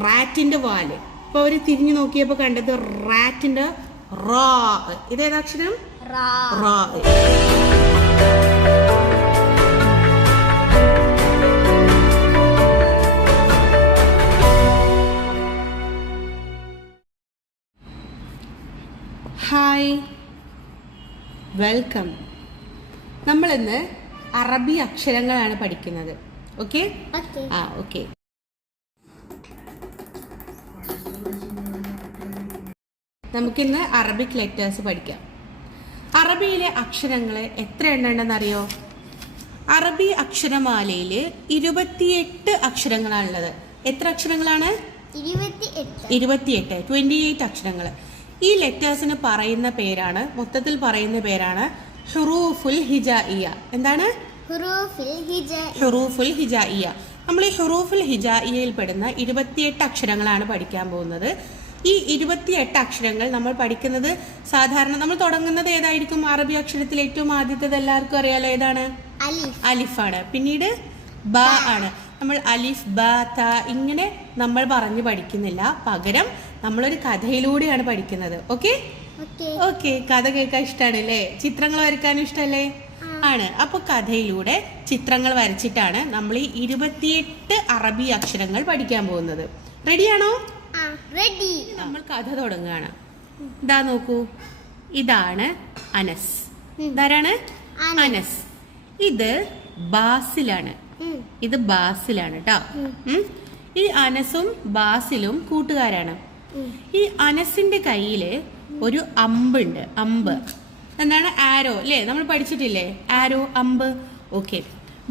റാറ്റിന്റെ വാല്. അപ്പൊ അവര് തിരിഞ്ഞു നോക്കിയപ്പോ കണ്ടത് റാറ്റിന്റെ റാ. ഇതേതാക്ഷരം? റാ. Hi, welcome. നമ്മളിന്ന് അറബി അക്ഷരങ്ങളാണ് പഠിക്കുന്നത്. ഓക്കെ? ഓക്കെ. നമുക്കിന്ന് അറബിക് ലെറ്റേഴ്സ് പഠിക്കാം. അറബിയിലെ അക്ഷരങ്ങൾ എത്ര എണ്ണുണ്ടെന്നറിയോ? അറബി അക്ഷരമാലയിൽ 28 അക്ഷരങ്ങളാണുള്ളത്. എത്ര അക്ഷരങ്ങളാണ്? 28 അക്ഷരങ്ങൾ. ഈ ലെറ്റേഴ്സിന് പറയുന്ന പേരാണ്, മൊത്തത്തിൽ പറയുന്ന പേരാണ് ഹുറൂഫുൽ ഹിജായിയ. എന്താണ്? ഹുറൂഫുൽ ഹിജായിയ. നമ്മൾ ഈ ഹുറൂഫുൽ ഹിജായിയയിൽ പെടുന്ന 28 അക്ഷരങ്ങളാണ് പഠിക്കാൻ പോകുന്നത്. ഈ 28 അക്ഷരങ്ങൾ നമ്മൾ പഠിക്കുന്നത് സാധാരണ നമ്മൾ തുടങ്ങുന്നത് ഏതായിരിക്കും? അറബി അക്ഷരത്തിൽ ഏറ്റവും ആദ്യത്തേത് എല്ലാവർക്കും അറിയാലോ, ഏതാണ്? അലിഫാണ്. പിന്നീട് ബ ആണ്. നമ്മൾ അലിഫ്, ബ, ത ഇങ്ങനെ നമ്മൾ പറഞ്ഞു പഠിക്കുന്നില്ല. പകരം നമ്മളൊരു കഥയിലൂടെയാണ് പഠിക്കുന്നത്. ഓക്കെ? കഥ കേൾക്കാൻ ഇഷ്ടമാണ് അല്ലേ? ചിത്രങ്ങൾ വരയ്ക്കാനും ഇഷ്ടമല്ലേ? ആണ്. അപ്പൊ കഥയിലൂടെ ചിത്രങ്ങൾ വരച്ചിട്ടാണ് നമ്മൾ ഈ 28 അറബി അക്ഷരങ്ങൾ പഠിക്കാൻ പോകുന്നത്. റെഡിയാണോ? റെഡി. നമ്മൾ കഥ തുടങ്ങുകയാണ്. ഇതാ നോക്കൂ, ഇതാണ് അനസ്. ഇതാരാണ്? അനസ്. ഇത് ബാസിലാണ്. ഇത് ബാസിലാണ് കേട്ടോ. ഈ അനസും ബാസിലും കൂട്ടുകാരാണ്. ഈ അനസിന്റെ കയ്യില് ഒരു അമ്പുണ്ട്. അമ്പ് എന്താണ്? ആരോ അല്ലേ? നമ്മൾ പഠിച്ചിട്ടില്ലേ? ആരോ, അമ്പ്. ഓക്കെ.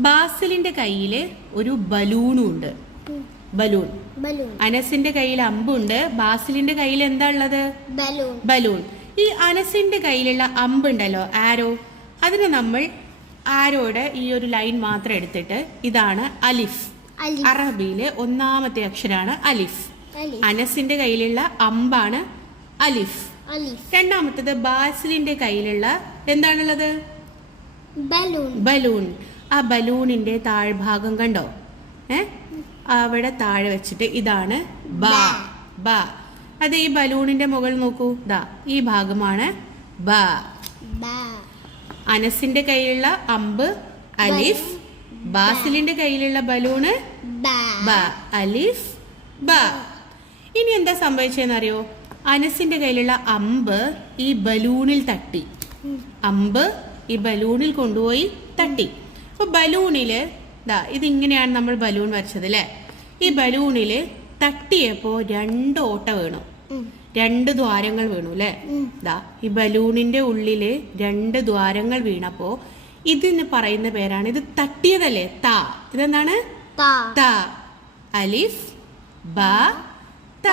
ബാസിലിന്റെ കയ്യില് ഒരു ബലൂണും ഉണ്ട്. ബലൂൺ. അനസിന്റെ കയ്യിൽ അമ്പുണ്ട്, ബാസിലിന്റെ കയ്യിൽ എന്താ ഉള്ളത്? ബലൂൺ. ഈ അനസിന്റെ കയ്യിലുള്ള അമ്പുണ്ടല്ലോ, ആരോ, അതിന് നമ്മൾ ആരോയുടെ ഈ ഒരു ലൈൻ മാത്രം എടുത്തിട്ട് ഇതാണ് അലിഫ്. അറബിയിലെ ഒന്നാമത്തെ അക്ഷരാണ് അലിഫ്. അനസിന്റെ കയ്യിലുള്ള അമ്പാണ് അലിഫ്. രണ്ടാമത്തത് ബാസിലിന്റെ കയ്യിലുള്ള എന്താണുള്ളത്? ബലൂൺ. ആ ബലൂണിന്റെ താഴ്ഭാഗം കണ്ടോ? അവിടെ താഴെ വെച്ചിട്ട് ഇതാണ് ബ. ബ. അത് ഈ ബലൂണിന്റെ മുകളിൽ നോക്കൂ, ദാ ഈ ഭാഗമാണ് ബ. അനസിന്റെ കയ്യിലുള്ള അമ്പ് അലിഫ്, ബാസിലിന്റെ കയ്യിലുള്ള ബലൂണ് ബ. അലിഫ്, ബ. ഇനി എന്താ സംഭവിച്ചതെന്നറിയോ? അനസിന്റെ കയ്യിലുള്ള അമ്പ് ഈ ബലൂണിൽ തട്ടി. അമ്പ് ഈ ബലൂണിൽ കൊണ്ടുപോയി തട്ടി. അപ്പൊ ബലൂണില് ഇതിങ്ങനെയാണ് നമ്മൾ ബലൂൺ വരച്ചത് അല്ലേ? ഈ ബലൂണില് തട്ടിയപ്പോ 2 ഓട്ട വീണു. 2 ദ്വാരങ്ങൾ വീണു അല്ലെ? ഈ ബലൂണിന്റെ ഉള്ളില് 2 ദ്വാരങ്ങൾ വീണപ്പോ ഇതിന് പറയുന്ന പേരാണ്, ഇത് തട്ടിയതല്ലേ, ത. ഇതെന്താണ്? ത. അലിഫ്, ബ, ത.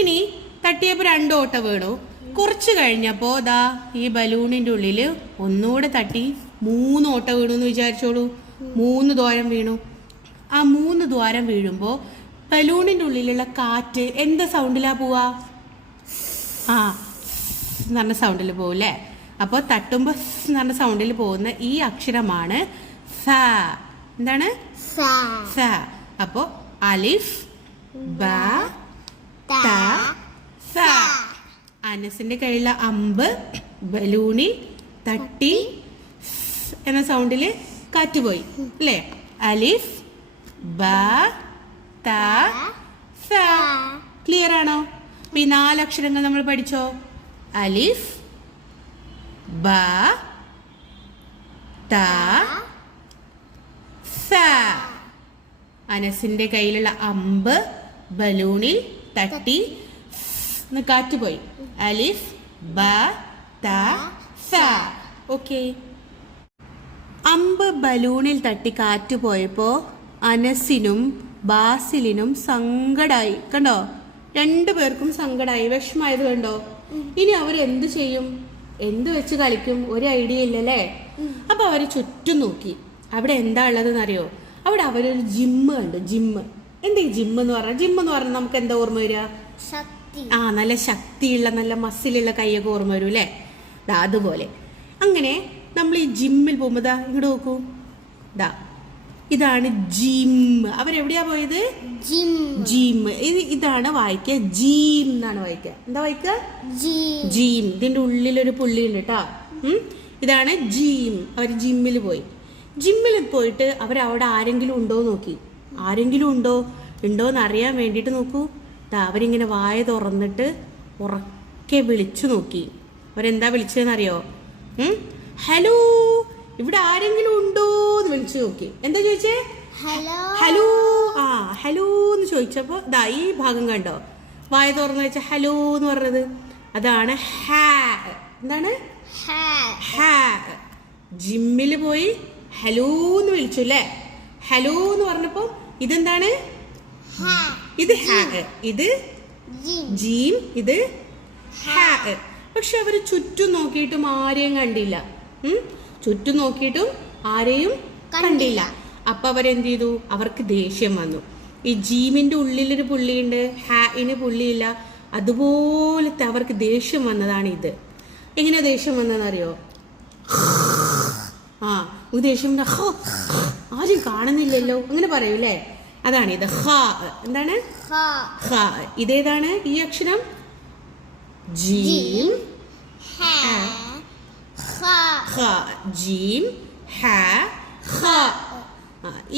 ഇനി തട്ടിയപ്പോ 2 ഓട്ട വീണു. കുറച്ച് കഴിഞ്ഞപ്പോ ഈ ബലൂണിന്റെ ഉള്ളില് ഒന്നുകൂടെ തട്ടി 3 ഓട്ട വീണു എന്ന് വിചാരിച്ചോളൂ. 3 ദ്വാരം വീണു. ആ 3 ദ്വാരം വീഴുമ്പോ ബലൂണിന്റെ ഉള്ളിലുള്ള കാറ്റ് എന്ത് സൗണ്ടിലാ പോവാ? എന്ന് പറഞ്ഞ സൗണ്ടിൽ പോവല്ലേ? അപ്പൊ തട്ടുമ്പോ എന്ന് പറഞ്ഞ സൗണ്ടിൽ പോകുന്ന ഈ അക്ഷരമാണ് സ. എന്താണ്? സ. അപ്പോ അലിഫ്, ബ, ത, സ. അനസിന്റെ കയ്യിലുള്ള അമ്പ് ബലൂണിൽ തട്ടി എന്ന സൗണ്ടില് കാറ്റുപോയി അല്ലേ? അലിഫ്, ബ, ത, സ. ക്ലിയർ ആണോ? ഈ 4 അക്ഷരങ്ങൾ നമ്മൾ പഠിച്ചോ? അലിഫ്, ബ, ത, സ. അനസിന്റെ കയ്യിലുള്ള അമ്പ് ബലൂണിൽ തട്ടി കാറ്റുപോയി. അലിഫ്, ബ, ത, സ. ഓക്കെ. അമ്പ് ബലൂണിൽ തട്ടി കാറ്റ് പോയപ്പോ അനസിനും ബാസിലിനും സങ്കടായി. കണ്ടോ? 2 പേർക്കും സങ്കടായി, വിഷമായത് കണ്ടോ? ഇനി അവർ എന്ത് ചെയ്യും? എന്ത് വെച്ച് കളിക്കും? ഒരു ഐഡിയ ഇല്ലല്ലേ? അപ്പൊ അവര് ചുറ്റും നോക്കി. അവിടെ എന്താ ഉള്ളതെന്ന് അറിയോ? അവിടെ അവരൊരു ജിമ്മ് കണ്ടു. ജിമ്മ്. എന്താ ജിമ്മ് എന്ന് പറഞ്ഞാൽ? ജിമ്മ് എന്ന് പറഞ്ഞാൽ നമുക്ക് എന്താ ഓർമ്മ വരിക? നല്ല ശക്തിയുള്ള, നല്ല മസിലുള്ള കൈയൊക്കെ ഓർമ്മ വരും അല്ലേ? അതുപോലെ അങ്ങനെ നമ്മൾ ഈ ജിമ്മിൽ പോകുമ്പോൾ ഇങ്ങോട്ട് നോക്കൂ. ഇതാണ് ജിം. അവരെവിടെയാ പോയത്? ജിം. ഇതാണ് വായിക്കുക, ജീം എന്നാണ് വായിക്കുക. എന്താ വായിക്കുക? ജീം. ഇതിന്റെ ഉള്ളിലൊരു പുള്ളി ഉണ്ട് കേട്ടോ. ഇതാണ് ജീം. അവർ ജിമ്മിൽ പോയി. ജിമ്മിൽ പോയിട്ട് അവരവിടെ ആരെങ്കിലും ഉണ്ടോ നോക്കി. ആരെങ്കിലും ഉണ്ടോന്ന് അറിയാൻ വേണ്ടിയിട്ട് നോക്കൂ. അവരിങ്ങനെ വായ തുറന്നിട്ട് ഉറക്കെ വിളിച്ചു നോക്കി. അവരെന്താ വിളിച്ചതെന്നറിയോ? ഹലോ, ഇവിടെ ആരെങ്കിലും ഉണ്ടോ എന്ന് വിളിച്ചു നോക്കി. എന്താ ചോദിച്ചേ? ഹലോ. ഹലോ എന്ന് ചോദിച്ചപ്പോ ഈ ഭാഗം കണ്ടോ? വായ തുറന്ന് വെച്ച ഹലോ എന്ന് പറഞ്ഞത് അതാണ് ഹാ. എന്താണ്? ഹാ. ജിമ്മിൽ പോയി ഹലോ എന്ന് വിളിച്ചു അല്ലേ? ഹലോ എന്ന് പറഞ്ഞപ്പോ ഇതെന്താണ്? ഇത് ഹാ. ഇത് ജീം. ഇത് ഹാ. പക്ഷെ അവര് ചുറ്റും നോക്കിയിട്ടും ആരെയും കണ്ടില്ല. ചുറ്റും നോക്കിയിട്ടും ആരെയും കണ്ടില്ല. അപ്പൊ അവരെന്ത് ചെയ്തു? അവർക്ക് ദേഷ്യം വന്നു. ഈ ജീമിന്റെ ഉള്ളിലൊരു പുള്ളിയുണ്ട്, ഹാന് പുള്ളിയില്ല. അതുപോലത്തെ അവർക്ക് ദേഷ്യം വന്നതാണ് ഇത്. എങ്ങനെ ദേഷ്യം വന്നതെന്നറിയോ? ദേഷ്യം ആരും കാണുന്നില്ലല്ലോ അങ്ങനെ പറയൂലേ? അതാണ് ഇത്. ഹാ. എന്താണ്? ഹാ. ഇതേതാണ് ഈ അക്ഷരം? ജീം ജീം ഹാ ഹാ.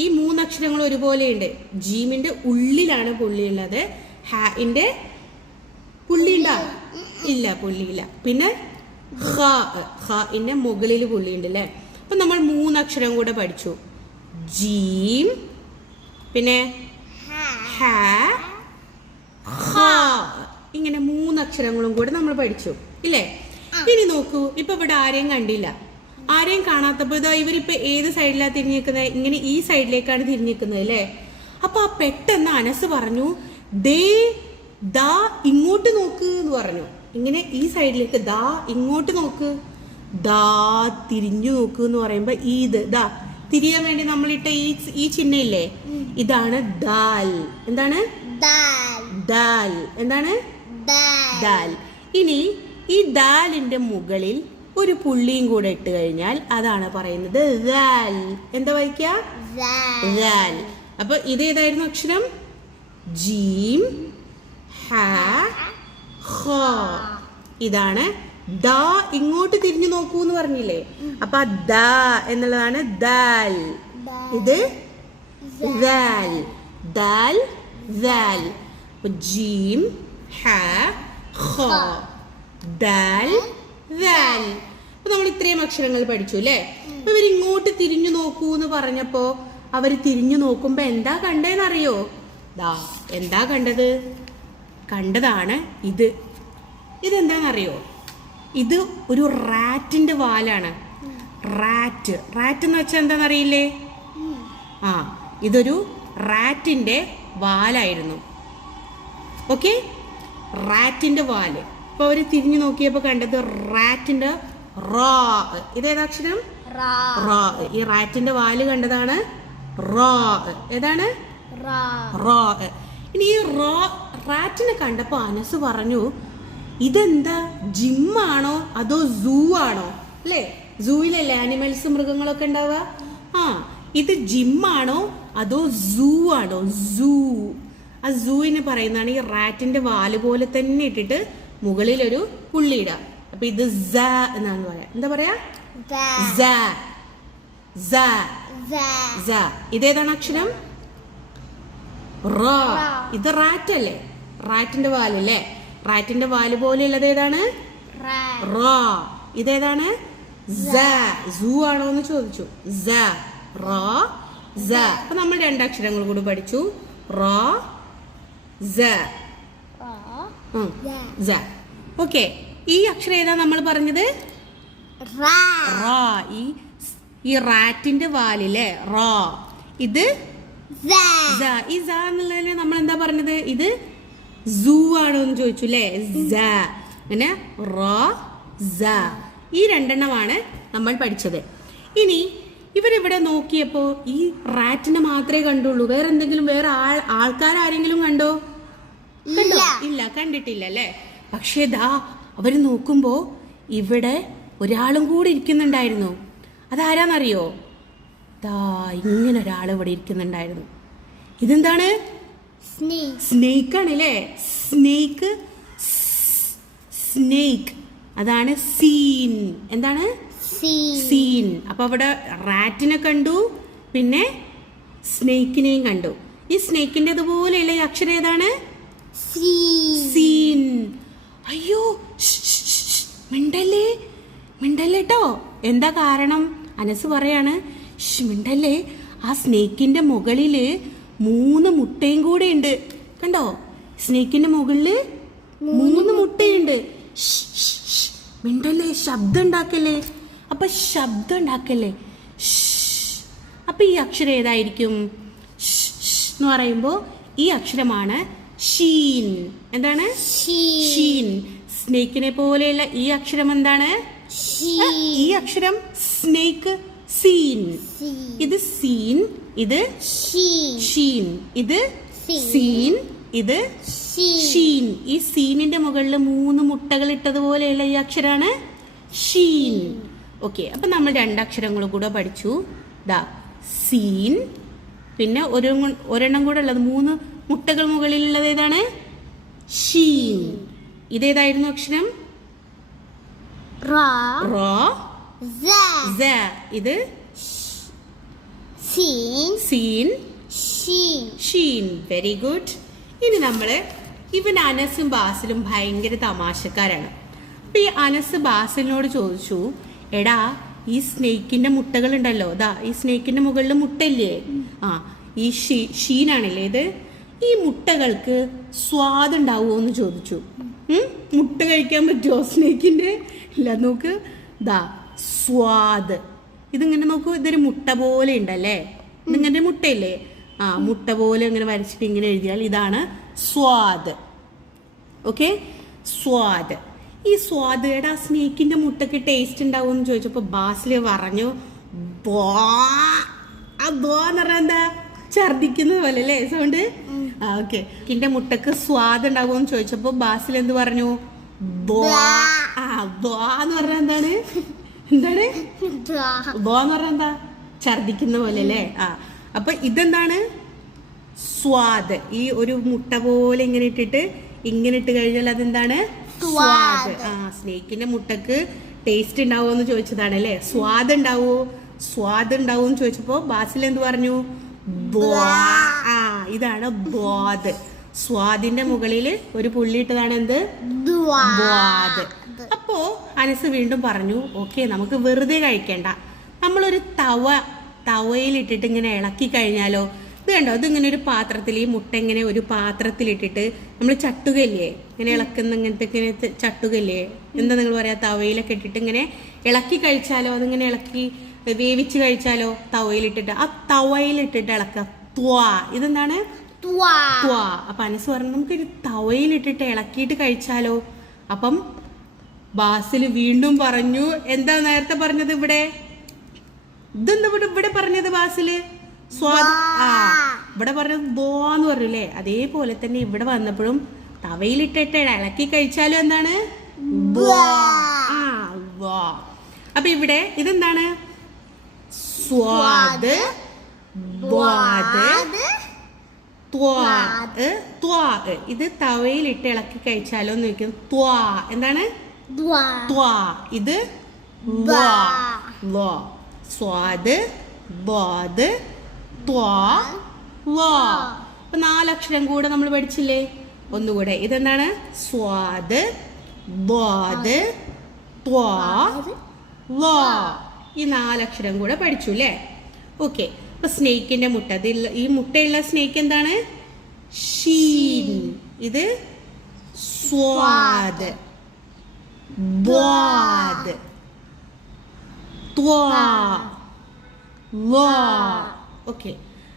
ഈ മൂന്നക്ഷരങ്ങൾ ഒരുപോലെയുണ്ട്. ജീമിന്റെ ഉള്ളിലാണ് പുള്ളിയുള്ളത്. ഹാന്റെ പുള്ളിയുണ്ടോ? ഇല്ല, പുള്ളിയില്ല. പിന്നെ ഹാന്റെ മുകളിൽ പുള്ളിയുണ്ട് അല്ലേ? അപ്പൊ നമ്മൾ മൂന്നക്ഷരം കൂടെ പഠിച്ചു. ജീം, പിന്നെ ഹാ, ഹാ. ഇങ്ങനെ മൂന്നക്ഷരങ്ങളും കൂടെ നമ്മൾ പഠിച്ചു ഇല്ലേ? ഇനി നോക്കൂ, ഇപ്പൊ ഇവിടെ ആരെയും കണ്ടില്ല. ആരെയും കാണാത്തപ്പോ ഇവരിപ്പോ ഏത് സൈഡിലാണ് തിരിഞ്ഞിരിക്കുന്നത്? ഇങ്ങനെ ഈ സൈഡിലേക്കാണ് തിരിഞ്ഞിരിക്കുന്നത് അല്ലേ? അപ്പൊ പെട്ടെന്ന് അനസ് പറഞ്ഞു, ദാ ഇങ്ങോട്ട് നോക്ക് എന്ന് പറഞ്ഞു. ഇങ്ങനെ ഈ സൈഡിലേക്ക് ദാ ഇങ്ങോട്ട് നോക്ക്, ദാ തിരിഞ്ഞു നോക്ക് എന്ന് പറയുമ്പോ ദാ തിരിയാൻ വേണ്ടി നമ്മളിട്ട ഈ ചിഹ്നം ഇല്ലേ? ഇതാണ് ദാൽ. എന്താണ്? ദാൽ. എന്താണ്? ദാൽ. ഇനി ഈ ദാലിന്റെ മുകളിൽ ഒരു പുള്ളിയും കൂടെ ഇട്ട് കഴിഞ്ഞാൽ അതാണ് പറയുന്നത് ദാൽ. എന്താ വായിക്കുക? ദാൽ. അപ്പൊ ഇതേതായിരുന്നു അക്ഷരം? ജീം ഹാ ഹാ. ഇതാണ് ദാ ഇങ്ങോട്ട് തിരിഞ്ഞു നോക്കൂ എന്ന് പറഞ്ഞില്ലേ? അപ്പൊ ദാ എന്നുള്ളതാണ് ദാൽ. ഇത് ദാൽ. ദാൽ ദാൽ. ജീം ഹാ ഹാ ദാൽ ദാൽ. അപ്പൊ നമ്മൾ ഇത്രയും അക്ഷരങ്ങൾ പഠിച്ചു അല്ലേ? അപ്പൊ ഇവരിങ്ങോട്ട് തിരിഞ്ഞു നോക്കൂ എന്ന് പറഞ്ഞപ്പോ അവര് തിരിഞ്ഞു നോക്കുമ്പോ എന്താ കണ്ടേന്നറിയോ? എന്താ കണ്ടത്? കണ്ടതാണ് ഇത്. ഇതെന്താണെന്നറിയോ? ഇത് ഒരു റാറ്റിന്റെ വാലാണ്. റാറ്റ് എന്ന് വെച്ചാൽ എന്താണെന്നറിയില്ലേ? ഇതൊരു റാറ്റിന്റെ വാലായിരുന്നു. ഓക്കെ, റാറ്റിന്റെ വാല്. അപ്പൊ അവര് തിരിഞ്ഞു നോക്കിയപ്പോ കണ്ടത് റാറ്റിന്റെ റോ. ഇതേതാക്ഷരം? റോ. ഈ റാറ്റിന്റെ വാല് കണ്ടതാണ് റോ. ഏതാണ്? റോ. ഇനി ഈ റാറ്റിനെ കണ്ടപ്പോ അനസ് പറഞ്ഞു, ഇതെന്താ ജിമ്മാണോ അതോ സൂ ആണോ? അല്ലേ? സൂയിലല്ലേ ആനിമൽസ്, മൃഗങ്ങളൊക്കെ ഉണ്ടാവുക. ഇത് ജിമ്മാണോ അതോ സൂ ആണോ? സൂ. ആ സൂവിന് പറയുന്നതാണ് ഈ റാറ്റിന്റെ വാല് പോലെ തന്നെ ഇട്ടിട്ട് മുകളിൽ ഒരു പുള്ളിയിടുക. അപ്പൊ ഇത് സ എന്നാണ് പറയാ. എന്താ പറയാ? ഇതേതാണ് അക്ഷരം? റോ. ഇത് റാറ്റ് അല്ലേ? റാറ്റിന്റെ വാലല്ലേ? റാറ്റിന്റെ വാല് പോലെയുള്ളത് ഏതാണ്? റോ. ഇതേതാണ്? സൂ ആണോ എന്ന് ചോദിച്ചു. റോ സ. അപ്പൊ നമ്മൾ രണ്ടക്ഷരങ്ങൾ കൂടി പഠിച്ചു. റോ സ. ഓക്കെ, ഈ അക്ഷരം ഏതാ നമ്മൾ പറഞ്ഞത്? റോ. ഈ റാറ്റിന്റെ വാലിലെ റോ. ഇത് ഈ സ എന്നുള്ളതിന് നമ്മൾ എന്താ പറഞ്ഞത്? ഇത് സൂ ആണോ എന്ന് ചോദിച്ചു അല്ലേ? അങ്ങനെ റോ സ. ഈ രണ്ടെണ്ണമാണ് നമ്മൾ പഠിച്ചത്. ഇനി ഇവരിവിടെ നോക്കിയപ്പോ ഈ റാറ്റിനെ മാത്രമേ കണ്ടുള്ളൂ. വേറെ എന്തെങ്കിലും ആൾക്കാരെങ്കിലും കണ്ടോ? ഇല്ല, കണ്ടിട്ടില്ല അല്ലേ? പക്ഷേ അവര് നോക്കുമ്പോ ഇവിടെ ഒരാളും കൂടി ഇരിക്കുന്നുണ്ടായിരുന്നു. അതാരാന്നറിയോ? ദാ ഇങ്ങനെ ഒരാൾ ഇവിടെ ഇരിക്കുന്നുണ്ടായിരുന്നു. ഇതെന്താണ്? സ്നേക്ക് ആണല്ലേ. സ്നേക്ക്, സ്നേക്ക്, അതാണ് സീൻ. എന്താണ്? സീൻ. അപ്പൊ അവിടെ റാറ്റിനെ കണ്ടു, പിന്നെ സ്നേക്കിനെയും കണ്ടു. ഈ സ്നേക്കിന്റെ അതുപോലെയുള്ള ഈ അക്ഷരം ഏതാണ്? സീൻ. അയ്യോ, മിണ്ടല്ലേ, മിണ്ടല്ലേട്ടോ. എന്താ കാരണം? അനസ് പറയാണ്, മിണ്ടല്ലേ, ആ സ്നേക്കിന്റെ മുകളില് 3 മുട്ടയും കൂടെ ഉണ്ട്. കണ്ടോ? സ്നേക്കിന്റെ മുകളില് 3 മുട്ടയുണ്ട്. മിണ്ടല്ലേ, ശബ്ദം ഉണ്ടാക്കല്ലേ. അപ്പൊ ശബ്ദം ഉണ്ടാക്കല്ലേ. അപ്പൊ ഈ അക്ഷരം ഏതായിരിക്കും? എന്ന് പറയുമ്പോ ഈ അക്ഷരമാണ് ഷീൻ. എന്താണ്? ഷീൻ. സ്നേക്കിനെ പോലെയുള്ള ഈ അക്ഷരം എന്താണ്? ഈ അക്ഷരം സ്നേക്ക്, സീൻ. ഇത് സീൻ, ഇത് ഷീൻ. ഇത് സീൻ, ഇത് ഷീൻ. ഈ സീനിന്റെ മുകളിൽ 3 മുട്ടകൾ ഇട്ടതുപോലെയുള്ള ഈ അക്ഷരാണ് ഷീൻ. ഓക്കെ, അപ്പൊ നമ്മൾ 2 അക്ഷരങ്ങളും കൂടെ പഠിച്ചു. ദാ സീൻ, പിന്നെ ഒരെണ്ണം കൂടെ ഉള്ളത് 3 മുട്ടകൾ മുകളിലുള്ളത് ഏതാണ്? ഷീൻ. ഇതേതായിരുന്നു അക്ഷരം? റോ. ഇത് സീൻ, ഷീൻ. Very good. ഇനി നമ്മള് അനസും ബാസിലും ഭയങ്കര തമാശക്കാരാണ്. അപ്പൊ ഈ അനസ് ബാസിലിനോട് ചോദിച്ചു, എടാ ഈ സ്നേക്കിന്റെ മുട്ടകൾ ഉണ്ടല്ലോ, ദാ ഈ സ്നേക്കിന്റെ മുകളിൽ മുട്ടയില്ലേ, ഈ ഷീനാണല്ലേ ഇത്, ഈ മുട്ടകൾക്ക് സ്വാദുണ്ടാവുമോ എന്ന് ചോദിച്ചു. മുട്ട കഴിക്കാൻ പറ്റുമോ സ്നേക്കിന്റെ? ഇല്ല. നോക്ക്, ദാ സ്വാദ്. ഇതിങ്ങനെ നോക്കൂ, ഇതൊരു മുട്ട പോലെ ഉണ്ടല്ലേ, ഇതിങ്ങനെ മുട്ടയില്ലേ, മുട്ട പോലെ ഇങ്ങനെ വരച്ചിട്ട് ഇങ്ങനെ എഴുതിയാൽ ഇതാണ് സ്വാദ്. ഓക്കെ, സ്വാദ്. ഈ സ്വാദ്, എടാ സ്നേക്കിന്റെ മുട്ടക്ക് ടേസ്റ്റ് ഉണ്ടാവും എന്ന് ചോദിച്ചപ്പോ ബാസില് പറഞ്ഞു, എന്ന് പറഞ്ഞാൽ എന്താ? ഛർദിക്കുന്നത് പോലെ അല്ലേ സൗണ്ട്? ഓക്കെ. ഇതിന്റെ മുട്ടക്ക് സ്വാദ് ഉണ്ടാവും എന്ന് ചോദിച്ചപ്പോ ബാസിൽ എന്ത് പറഞ്ഞു? എന്ന് പറഞ്ഞാൽ എന്താണ്? എന്താണ് ബോ എന്ന് പറഞ്ഞാൽ എന്താ? ഛർദിക്കുന്ന പോലെ അല്ലേ? അപ്പൊ ഇതെന്താണ്? സ്വാദ്. ഈ ഒരു മുട്ട പോലെ ഇങ്ങനെ ഇട്ടിട്ട് ഇങ്ങനെ ഇട്ട് കഴിഞ്ഞാൽ അതെന്താണ്? സ്വാദ്. സ്നേക്കിന്റെ മുട്ടക്ക് ടേസ്റ്റ് ഉണ്ടാവോ എന്ന് ചോദിച്ചതാണ് അല്ലേ? സ്വാദ് ഉണ്ടാവോ? സ്വാദ് ഉണ്ടാവും എന്ന് ചോദിച്ചപ്പോ ബാസിൽ എന്ത് പറഞ്ഞു? ഇതാണ് ബോദ്. സ്വാദിന്റെ മുകളിൽ ഒരു പുള്ളി ഇട്ടതാണ് എന്ത്? ബോദ്. അപ്പോ അനസ് വീണ്ടും പറഞ്ഞു, ഓക്കെ, നമുക്ക് വെറുതെ കഴിക്കണ്ട, നമ്മളൊരു തവയിലിട്ടിട്ട് ഇങ്ങനെ ഇളക്കി കഴിഞ്ഞാലോ? ഇത് കണ്ടോ, ഇതിങ്ങനെ ഒരു പാത്രത്തിൽ, ഈ മുട്ട ഇങ്ങനെ ഒരു പാത്രത്തിലിട്ടിട്ട് നമ്മൾ ചട്ടുകല്ലേ, ഇങ്ങനെ ഇളക്കുന്ന ഇങ്ങനത്തെ ഇങ്ങനെ ചട്ടുകല്ലേ, എന്താ നിങ്ങൾ പറയാ, തവയിലൊക്കെ ഇട്ടിട്ട് ഇങ്ങനെ ഇളക്കി കഴിച്ചാലോ? അതിങ്ങനെ ഇളക്കി വേവിച്ച് കഴിച്ചാലോ? തവയിലിട്ടിട്ട്, ആ തവയിലിട്ടിട്ട് ഇളക്കുക. ഇതെന്താണ്? അപ്പൊ അനസ് പറഞ്ഞു, നമുക്കൊരു തവയിലിട്ടിട്ട് ഇളക്കിയിട്ട് കഴിച്ചാലോ? അപ്പം ബാസിൽ വീണ്ടും പറഞ്ഞു, എന്താ നേരത്തെ പറഞ്ഞത് ഇവിടെ? ഇതെന്താ ഇവിടെ പറഞ്ഞത് ബാസില്? സ്വാദ്. ഇവിടെ പറഞ്ഞത് ബോന്ന് പറഞ്ഞില്ലേ? അതേപോലെ തന്നെ ഇവിടെ വന്നപ്പോഴും തവയിലിട്ടിട്ട് ഇളക്കി കഴിച്ചാലും എന്താണ്? അപ്പൊ ഇവിടെ ഇതെന്താണ്? സ്വാദ്, ബോദ്, ഇത് തവയിലിട്ട് ഇളക്കി കഴിച്ചാലോ എന്ന് ചോദിക്കും. എന്താണ്? ഇത് സ്വാദ്, ബോദ്, അപ്പൊ 4 അക്ഷരം കൂടെ നമ്മൾ പഠിച്ചില്ലേ? ഒന്നുകൂടെ. ഇതെന്താണ്? സ്വാദ്, ബോദ്, ഈ 4 അക്ഷരം കൂടെ പഠിച്ചു അല്ലേ? ഓക്കെ. അപ്പൊ സ്നേക്കിന്റെ മുട്ട, ഈ മുട്ടയുള്ള സ്നേക്ക് എന്താണ്? ഷീൻ. ഇത് സ്വാദ്, ബോദ്, ഓക്കെ.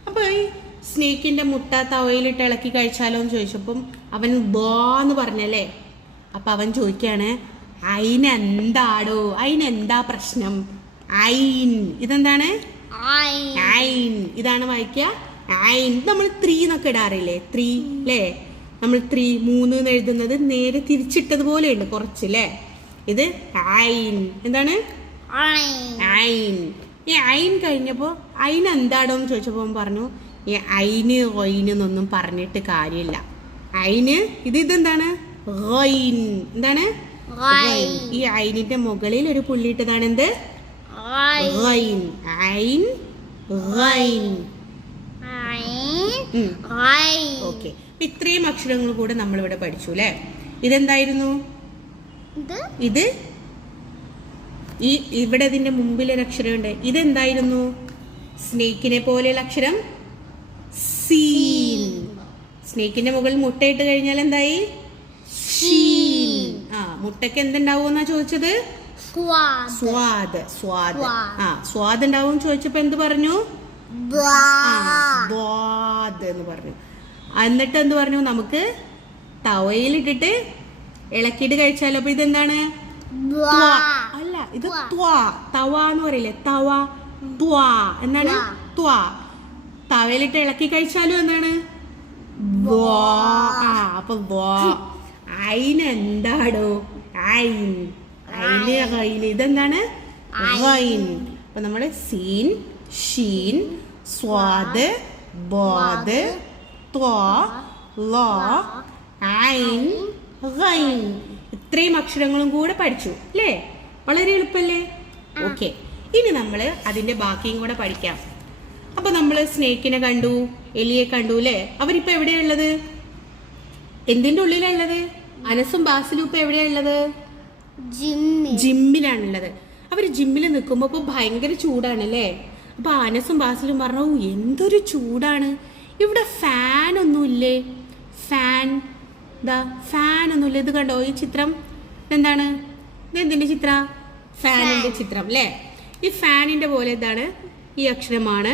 അപ്പൊ ഈ സ്നേക്കിന്റെ മുട്ട തവയിലിട്ട് ഇളക്കി കഴിച്ചാലോ എന്ന് ചോദിച്ചപ്പം അവൻ ബോന്ന് പറഞ്ഞല്ലേ? അപ്പൊ അവൻ ചോദിക്കാണ്, അയിനെന്താടോ, അയിനെന്താ പ്രശ്നം? ഐൻ. ഇതെന്താണ്? ഐൻ. ഇതാണ് വായിക്കുക, ഐൻ. നമ്മൾ 3 എന്നൊക്കെ ഇടാറില്ലേ? 3 അല്ലേ? നമ്മൾ 3 എന്ന് എഴുതുന്നത് നേരെ തിരിച്ചിട്ടതുപോലെ ഉണ്ട് കുറച്ച് അല്ലേ? ഇത് ഐൻ. എന്താണ്? ഐൻ. ഈ ഐൻ കഴിഞ്ഞപ്പോൾ ഐൻ എന്താടോ എന്ന് ചോദിച്ചപ്പോൾ അവൻ പറഞ്ഞു ഈ ഐന് റൊയിന് എന്നൊന്നും പറഞ്ഞിട്ട് കാര്യമില്ല. ഐന് ഇതെന്താണ്? റൊയിൻ. എന്താണ്? ഈ ഐനിന്റെ മുകളിൽ ഒരു പുള്ളിയിട്ടതാണ് എന്ത്? റൊയിൻ. ഐൻ റൊയിൻ. ഓക്കെ, ഇത്രയും അക്ഷരങ്ങൾ കൂടെ നമ്മളിവിടെ പഠിച്ചു അല്ലേ? ഇതെന്തായിരുന്നു? ഇത് ഇവിടെ ഇതിന്റെ മുമ്പിൽ ഒരു അക്ഷരമുണ്ട്. ഇതെന്തായിരുന്നു? സ്നേക്കിനെ പോലെയുള്ള അക്ഷരം സീൻ. സ്നേക്കിന്റെ മുകളിൽ മുട്ടയിട്ട് കഴിഞ്ഞാൽ എന്തായി? ഷീൻ. മുട്ടയ്ക്ക് എന്തുണ്ടാവുമെന്നാ ചോദിച്ചത്? സ്വാദ്. സ്വാദ്. സ്വാദ് ഉണ്ടാവും ചോദിച്ചപ്പോ എന്ത് പറഞ്ഞു? ദ്വാദ് എന്ന് പറഞ്ഞു. എന്നിട്ട് എന്ത് പറഞ്ഞു? നമുക്ക് തവയിലിട്ടിട്ട് ഇളക്കിയിട്ട് കഴിച്ചാലോ. അപ്പൊ ഇതെന്താണ്? അല്ല, ഇത് തവ എന്ന് പറയില്ലേ? തവ. എന്താണ്? തവയിലിട്ട് ഇളക്കി കഴിച്ചാലും എന്താണ്? അപ്പൊ ഐന് എന്താടോ? ഐൻ. ഇതെന്താണ്? ഐൻ. അപ്പൊ നമ്മള് സീൻ, ഷീൻ, സ്വാദ്, ബോദ്, ഐൻ, ഗൈൻ. ഇത്രയും അക്ഷരങ്ങളും കൂടെ പഠിച്ചു അല്ലേ? വളരെ എളുപ്പല്ലേ? ഓക്കെ, ഇനി നമ്മൾ അതിന്റെ ബാക്കിയും കൂടെ പഠിക്കാം. അപ്പൊ നമ്മള് സ്നേക്കിനെ കണ്ടു, എലിയെ കണ്ടു അല്ലേ? അവരിപ്പോ എവിടെയുള്ളത്? എന്തിന്റെ ഉള്ളിലുള്ളത്? അനസും ബാസിലും ഇപ്പൊ എവിടെയുള്ളത്? ജിമ്മിലാണുള്ളത്. അവര് ജിമ്മിൽ നിൽക്കുമ്പോ ഇപ്പൊ ഭയങ്കര ചൂടാണല്ലേ? അപ്പൊ അനസും ബാസിലും പറഞ്ഞു, എന്തൊരു ചൂടാണ്, ഇവിടെ ഫാൻ ഒന്നുമില്ലേ? ഫാൻ ഒന്നുമില്ല. ഇത് കണ്ടോ ഈ ചിത്രം? എന്താണ് ഇത്? എന്തിന്റെ ചിത്ര? ഫാനിന്റെ ചിത്രം അല്ലേ? ഈ ഫാനിന്റെ പോലെ എന്താണ്? ഈ അക്ഷരമാണ്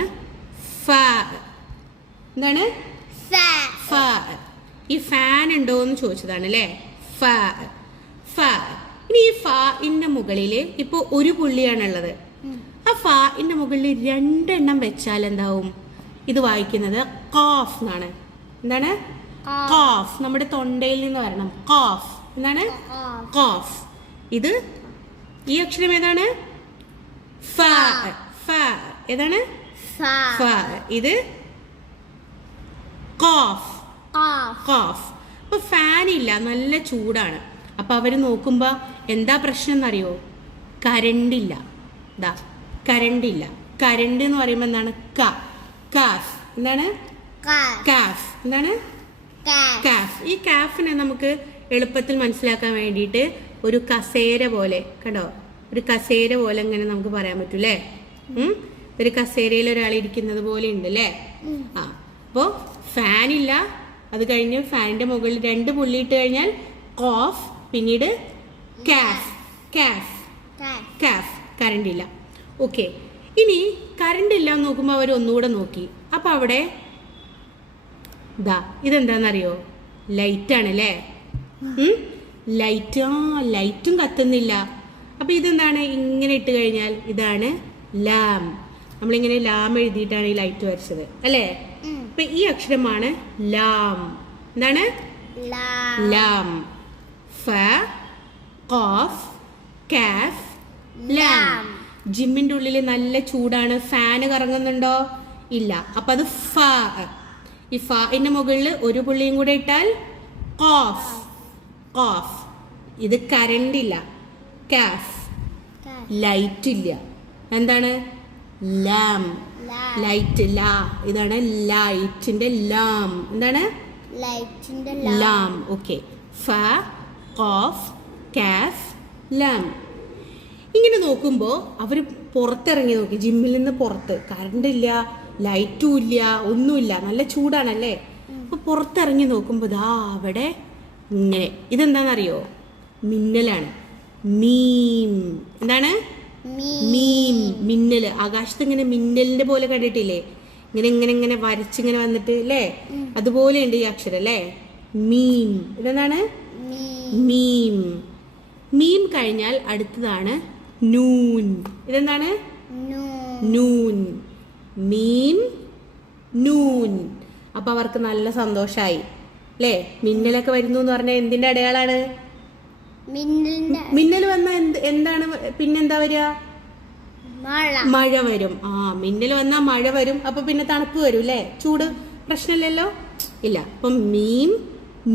ഫ. എന്താണ്? ഫ. ഈ ഫാൻ ഉണ്ടോ എന്ന് ചോദിച്ചതാണ് അല്ലേ? ഫ. ഇനി ഈ ഫ ഇന്റെ മുകളില് ഇപ്പൊ ഒരു പുള്ളിയാണുള്ളത്. ആ ഫ ഇന്റെ മുകളിൽ 2 എണ്ണം വെച്ചാൽ എന്താവും? ഇത് വായിക്കുന്നത് ഖാഫ് എന്നാണ്. എന്താണ്? ഖാഫ്. നമ്മുടെ തൊണ്ടയിൽ നിന്ന് വരണം. ഖാഫ്. എന്താണ്? ഖാഫ്. ഇത് ഈ അക്ഷരം ഏതാണ്? ഫ. ഏതാണ്? ഫ. ഇത് ഖാഫ്. അപ്പൊ ഫാൻ ഇല്ല, നല്ല ചൂടാണ്. അപ്പൊ അവര് നോക്കുമ്പോ എന്താ പ്രശ്നം എന്നറിയോ? കരണ്ടില്ല. കരണ്ടില്ല. കരണ്ട് എന്ന് പറയുമ്പോ എന്താണ്? കാഫ്. എന്താണ്? കാഫ്. എന്താണ്? കാഫ്. ഈ കാഫിനെ നമുക്ക് എളുപ്പത്തിൽ മനസ്സിലാക്കാൻ വേണ്ടിയിട്ട് ഒരു കസേര പോലെ കണ്ടോ? ഒരു കസേര പോലെ ഇങ്ങനെ നമുക്ക് പറയാൻ പറ്റൂലേ? ഒരു കസേരയിൽ ഒരാൾ ഇരിക്കുന്നത് പോലെ ഉണ്ട് അല്ലേ? അപ്പോ ഫാൻ ഇല്ല, അത് കഴിഞ്ഞ് ഫാനിന്റെ മുകളിൽ 2 പുള്ളി ഇട്ട് കഴിഞ്ഞാൽ കോഫ്, പിന്നീട് കാഫ്. കറണ്ട് ഇല്ല. ഓക്കെ, ഇനി കറണ്ട് ഇല്ല നോക്കുമ്പോ അവർ ഒന്നുകൂടെ നോക്കി. അപ്പൊ അവിടെ ഇതെന്താന്നറിയോ? ലൈറ്റാണ് അല്ലേ? ലൈറ്റും കത്തുന്നില്ല. അപ്പൊ ഇതെന്താണ്? ഇങ്ങനെ ഇട്ട് കഴിഞ്ഞാൽ ഇതാണ് ലാം. നമ്മളിങ്ങനെ ലാം എഴുതിയിട്ടാണ് ഈ ലൈറ്റ് വരച്ചത് അല്ലേ? അപ്പൊ ഈ അക്ഷരമാണ് ലാം. എന്താണ്? ലാം. ഫ, ഖാഫ്, കാഫ്, ലാം. ജിമ്മിന്റെ ഉള്ളിൽ നല്ല ചൂടാണ്. ഫാന് കറങ്ങുന്നുണ്ടോ? ഇല്ല. അപ്പൊ അത് ഫ. ഈ ഫിന്റെ മുകളിൽ ഒരു പുള്ളിയും കൂടെ ഇട്ടാൽ ഖാഫ്. ഇത് കറണ്ട് ഇല്ല. കാഫ്. ലൈറ്റ് ഇല്ല. എന്താണ്? ലാം. ലൈറ്റ്. ഇതാണ് ലൈറ്റിന്റെ ലാം. എന്താണ്? ലാം. ഓക്കെ, ഫ, ഖാഫ്, കാഫ്, ലാം. ഇങ്ങനെ നോക്കുമ്പോ അവര് പുറത്തിറങ്ങി നോക്കി. ജിമ്മിൽ നിന്ന് പുറത്ത് കറണ്ട് ഇല്ല, ലൈറ്റും ഇല്ല, ഒന്നുമില്ല, നല്ല ചൂടാണല്ലേ? അപ്പൊ പുറത്തിറങ്ങി നോക്കുമ്പോ അവിടെ ഇങ്ങനെ ഇതെന്താണെന്നറിയോ? മിന്നലാണ്. മീം. എന്താണ്? മീം. മിന്നല്. ആകാശത്ത് ഇങ്ങനെ മിന്നലിന്റെ പോലെ കണ്ടിട്ടില്ലേ? ഇങ്ങനെ വരച്ചിങ്ങനെ വന്നിട്ട് അല്ലേ? അതുപോലെ ഉണ്ട് ഈ അക്ഷരം അല്ലേ? മീം. ഇതെന്താണ്? മീം. മീം കഴിഞ്ഞാൽ അടുത്തതാണ് നൂൻ. ഇതെന്താണ്? നൂൻ. മീം, നൂൻ. അപ്പൊ അവർക്ക് നല്ല സന്തോഷായി അല്ലേ? മിന്നലൊക്കെ വരുന്നു എന്ന് പറഞ്ഞാൽ എന്തിന്റെ അടയാളാണ്? മിന്നൽ വന്ന എന്താണ്? പിന്നെന്താ വരിക? മഴ വരും. മിന്നൽ വന്നാൽ മഴ വരും. അപ്പൊ പിന്നെ തണുപ്പ് വരും അല്ലേ? ചൂട് പ്രശ്നമില്ലല്ലോ. ഇല്ല. അപ്പം മീം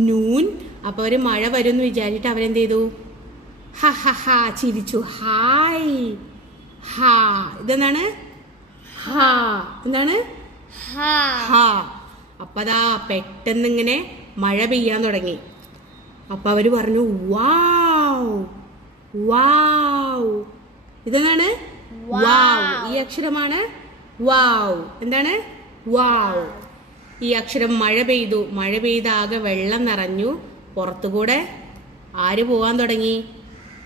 നൂൻ. അപ്പൊ അവര് മഴ വരും എന്ന് വിചാരിച്ചിട്ട് അവരെന്ത് ചെയ്തു? ഹ ഹ ഹ ചിരിച്ചു. ഹായ് ഹാ. ഇതെന്താണ്? ഹാ. എന്താണ്? ഹാ. അപ്പതാ പെട്ടെന്ന് ഇങ്ങനെ മഴ പെയ്യാൻ തുടങ്ങി. അപ്പൊ അവര് പറഞ്ഞു വാവ് വാവ്. ഇതെന്താണ്? വാവ്. ഈ അക്ഷരമാണ് വാവ്. എന്താണ്? വാവ്. ഈ അക്ഷരം മഴ പെയ്തു. മഴ പെയ്ത് ആകെ വെള്ളം നിറഞ്ഞു. പുറത്തുകൂടെ ആര് പോവാൻ തുടങ്ങി?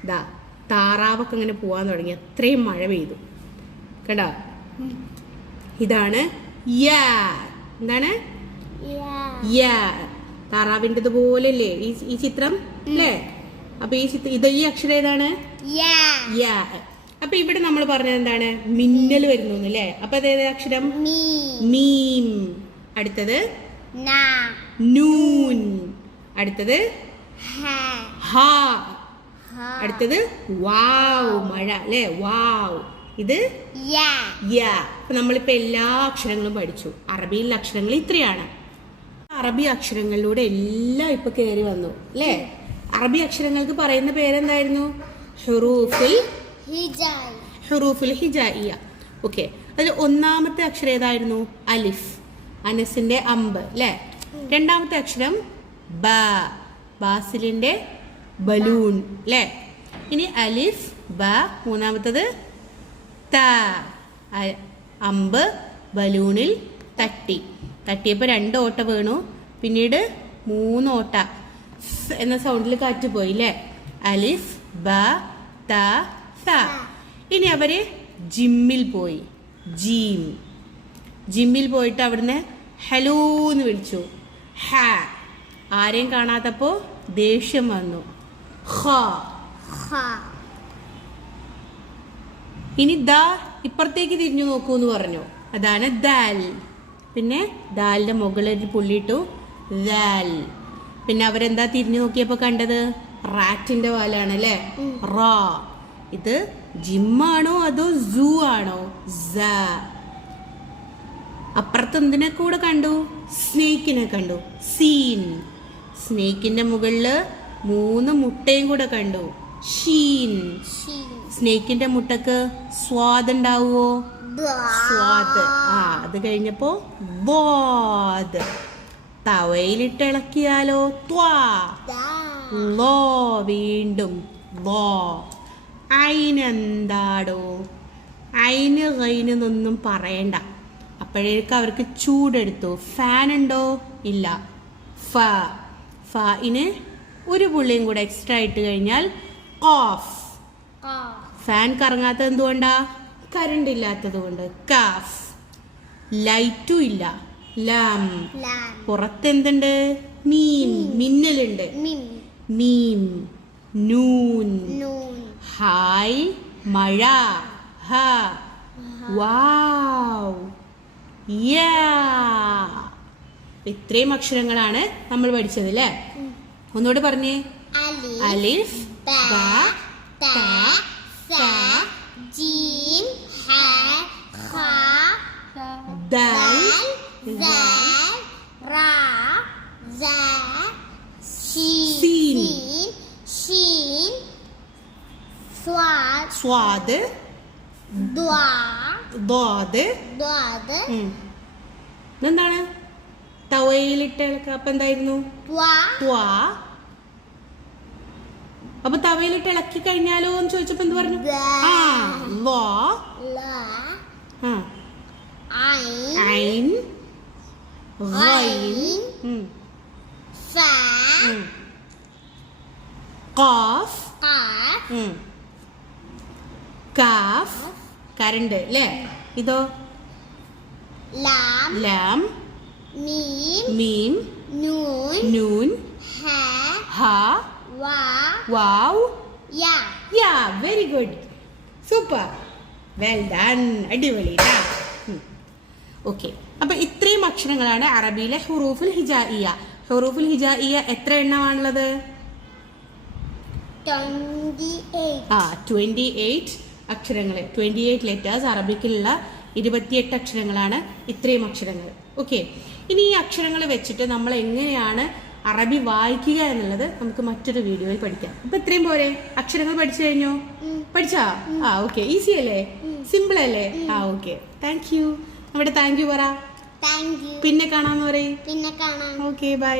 ദാ താറാവൊക്കെ ഇങ്ങനെ പോവാൻ തുടങ്ങി. അത്രയും മഴ പെയ്തു. കേട്ടോ? ഇതാണ് യാ. എന്താണ്? യാ. താറാവിൻ്റെത് പോലല്ലേ ഈ ചിത്രം അല്ലേ? അപ്പൊ ഈ അക്ഷരം ഏതാണ്? യാ. അപ്പൊ ഇവിടെ നമ്മൾ പറഞ്ഞത് എന്താണ്? മിന്നൽ വരുന്നു അല്ലേ? അപ്പൊ അതേത് അക്ഷരം? മീം. അടുത്തത് നൂൻ. അടുത്തത് ഹാ. അടുത്തത് വാവ്. മഴ അല്ലേ? വാവ്. ഇത് യാ. അപ്പൊ നമ്മളിപ്പോ എല്ലാ അക്ഷരങ്ങളും പഠിച്ചു. അറബിയിലെ അക്ഷരങ്ങൾ ഇത്രയാണ്. അറബി അക്ഷരങ്ങളിലൂടെ എല്ലാം ഇപ്പൊ കയറി വന്നു അല്ലേ? അറബി അക്ഷരങ്ങൾക്ക് പറയുന്ന പേരെന്തായിരുന്നു? ഹുറൂഫുൽ ഹിജായിയ. ഓക്കെ. അതിൽ ഒന്നാമത്തെ അക്ഷരം ഏതായിരുന്നു? അലിഫ്. അനസിന്റെ അമ്പ് അല്ലേ? രണ്ടാമത്തെ അക്ഷരം ബ. ബാസിലിന്റെ ബലൂൺ അല്ലേ? ഇനി അലിഫ് ബ. മൂന്നാമത്തത് ത. അമ്പ് ബലൂണിൽ തട്ടി. തട്ടിയപ്പോൾ 2 ഓട്ട വീണു. പിന്നീട് 3 ഓട്ട എന്ന സൗണ്ടിൽ കാറ്റ് പോയി അല്ലേ? അലിഫ് ബ ത സ. ഇനി അവര് ജിമ്മിൽ പോയി. ജിമ്മിൽ പോയിട്ട് അവിടുന്ന് ഹലോ എന്ന് വിളിച്ചു. ഹ. ആരെയും കാണാത്തപ്പോ ദേഷ്യം വന്നു. ഹ. ഇനി ദാ ഇപ്പുറത്തേക്ക് തിരിഞ്ഞു നോക്കൂ എന്ന് പറഞ്ഞു. അതാണ് ദാൽ. പിന്നെ ദാലിന്റെ മുകളിൽ പുള്ളിയിട്ടു ദാൽ. പിന്നെ അവരെന്താ തിരിഞ്ഞു നോക്കിയപ്പോ കണ്ടത്? റാറ്റിന്റെ വാലാണ് അല്ലേ? റാ. ഇത് ജിമ്മാണോ അതോ സൂ ആണോ? സ. അപ്പുറത്ത് എന്തിനെ കൂടെ കണ്ടു? സ്നേക്കിനെ കണ്ടു. സീൻ. സ്നേക്കിന്റെ മുകളില് 3 മുട്ടയും കൂടെ കണ്ടു. ഷീൻ. സ്നേക്കിന്റെ മുട്ടക്ക് സ്വാദ് ഉണ്ടാവുമോ? സ്വാദ്. അത് കഴിഞ്ഞപ്പോ ബോദ്. തവയിലിട്ട് ഇളക്കിയാലോ? ത്വാ. ലോ. വീണ്ടും ലോ. അയിനെന്താടോ? അയിനൊന്നും പറയണ്ട. അപ്പോഴേക്കും അവർക്ക് ചൂടെടുത്തു. ഫാൻ ഉണ്ടോ? ഇല്ല. ഫ. ഫിന് ഒരു പുള്ളിയും കൂടെ എക്സ്ട്രാ ഇട്ട് കഴിഞ്ഞാൽ ഓഫ്. ഫാൻ കറങ്ങാത്തത് എന്തുകൊണ്ടാ? കറണ്ട് ഇല്ലാത്തത് കൊണ്ട്. കാഫ്. ലൈറ്റും ഇല്ല. ലാം. പുറത്തെന്തുണ്ട്? മീം. മിന്നലുണ്ട്. മീം. നൂൻ. ഹായ് മഴ. ഹ. വാവ്. യാ. ഇത്രയും അക്ഷരങ്ങളാണ് നമ്മൾ പഠിച്ചത് അല്ലേ? ഒന്നുകൂടെ പറഞ്ഞേ. അലിഫ് ബ ത സ ജീം ഹ ഖ ദാൽ ദാൽ റാ സ സീൻ ഷീൻ സ്വാദ് ദ്വാദ്. എന്താണ്? തവയിലിട്ട് ഇളക്കുക. അപ്പൊ എന്തായിരുന്നു? ത്വാ. അപ്പൊ തവയിലിട്ട് ഇളക്കി കഴിഞ്ഞാലോ എന്ന് ചോദിച്ചപ്പോ എന്ത് പറഞ്ഞു? ലോ. ഐൻ ഗൈൻ ഫ ഖാഫ് കാഫ്. കരണ്ട് അല്ലേ? ഇതോ? ലാം മീം നൂൻ ഹ വാവ് യാ. Very good. Super. Well done. അടിപൊളി. ഓക്കെ. അപ്പൊ ഇത്രയും അക്ഷരങ്ങളാണ് അറബിയിലെ ഹുറൂഫുൽ ഹിജായിയ. ഹുറൂഫുൽ ഹിജായിയ എത്ര എണ്ണമാണുള്ളത്? 28. 28. അക്ഷരങ്ങൾ 28 ലെറ്റേഴ്സ്. അറബിക്കിലുള്ള 28 അക്ഷരങ്ങളാണ് ഇത്രയും അക്ഷരങ്ങൾ. ഓക്കെ, ഇനി ഈ അക്ഷരങ്ങൾ വെച്ചിട്ട് നമ്മൾ എങ്ങനെയാണ് അറബി വായിക്കുക എന്നുള്ളത് നമുക്ക് മറ്റൊരു വീഡിയോയിൽ പഠിക്കാം. ഇപ്പൊ ഇത്രയും പോരെ? അക്ഷരങ്ങൾ പഠിച്ചു കഴിഞ്ഞോ? പഠിച്ചാ? ഓക്കെ. ഈസി അല്ലേ? സിമ്പിൾ അല്ലേ? ഓക്കെ. Thank you. അവിടെ താങ്ക് യു പറ. പിന്നെ കാണാന്ന് പറയും. പിന്നെ കാണാം. Okay, by.